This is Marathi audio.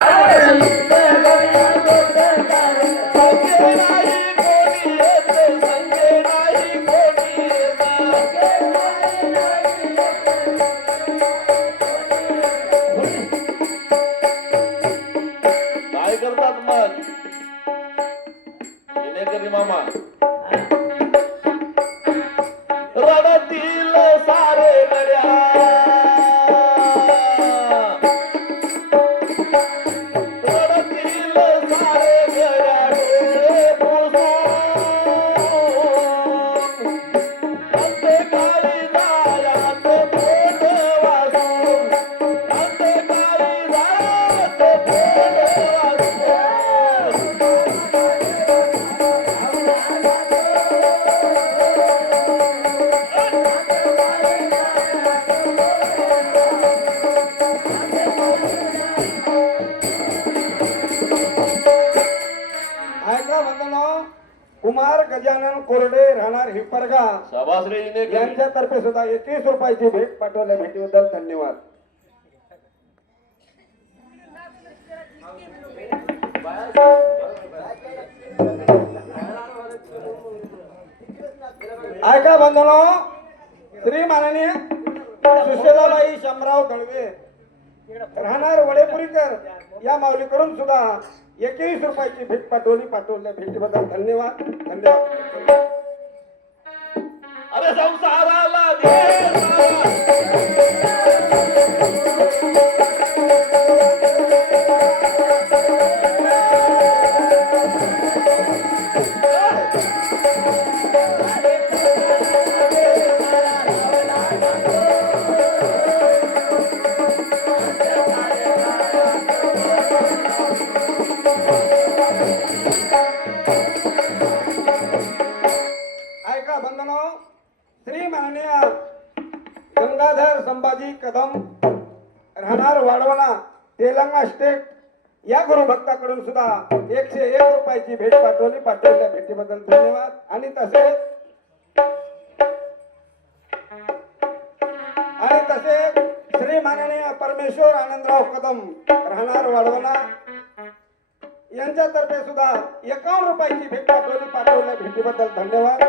काय करतात मग विनेकरी मामा रडतील सारे गड्या रडतील सारे गड्या डोळे पुसून अंधकारी दारात बोट वाजून अंधकारी दारात बोट ऐका बंधनो, कुमार गजानन कोरडे राहणार हिपरगा शाबास रे विनेकरी यांच्यातर्फे सुद्धा 21 रुपयाची भेट पाठवल्या भेटीबद्दल धन्यवाद. ऐका बंधनो, श्री माननीय सुशीलाबाई शामराव दळवे राहणार वडेपुरीकर या माऊलीकडून सुद्धा 21 रुपयाची भेट पाठवल्या भेटीबद्दल धन्यवाद. अरे संसाराला दे ऐका बंधनो, श्री माननीय गंगाधर संभाजी कदम राहणार वाडवणा तेलंगणा स्टेट या गुरुभक्ताकडून सुद्धा 101 रुपयाची भेट पाठवल्या भेटीबद्दल धन्यवाद. आणि तसेच श्री माननीय परमेश्वर आनंदराव कदम राहणार वाडवणा यांच्यातर्फे सुद्धा 51 रुपयाची भेट पाठवल्या भेटीबद्दल धन्यवाद.